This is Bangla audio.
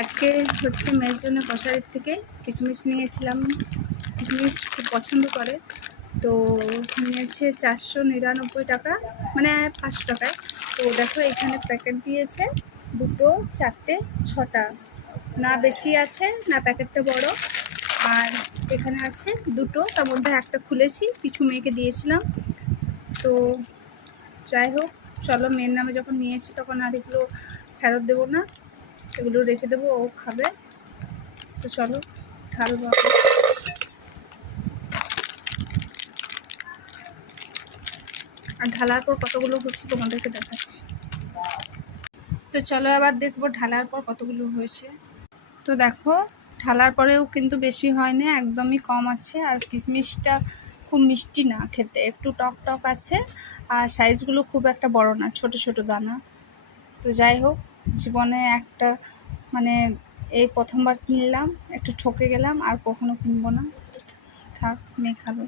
আজকে হচ্ছে মেয়ের জন্য কসারির থেকে কিশমিশ নিয়েছিলাম। কিশমিশ খুব পছন্দ করে, তো নিয়েছে 499 টাকা, মানে 500 টাকায়। তো দেখো এখানে প্যাকেট দিয়েছে 2, 4, 6টা, না বেশি আছে না প্যাকেটটা বড়। আর এখানে আছে 2টো, তার মধ্যে একটা খুলেছি, কিছু মেয়েকে দিয়েছিলাম। তো যাই হোক, চলো, মেয়ের নামে যখন নিয়েছি তখন আর এগুলো ফেরত দেবো না, এগুলো রেখে দেবো, ও খাবে। তো চলো ঢালবো। আর ঢালার পর কতগুলো হচ্ছে তোমাদেরকে দেখাচ্ছি। তো চলো আবার দেখবো ঢালার পর কতগুলো হয়েছে। তো দেখো, ঢালার পরেও কিন্তু বেশি হয়নি, একদমই কম আছে। আর কিশমিশটা খুব মিষ্টি না খেতে, একটু টক টক আছে। আর সাইজগুলো খুব একটা বড় না, ছোট ছোট দানা। তো যাই হোক, জীবনে একটা মানে এই প্রথমবার কিনলাম, একটু ঠকে গেলাম, আর কখনো কিনবো না। থাক, মেয়ে খাবে।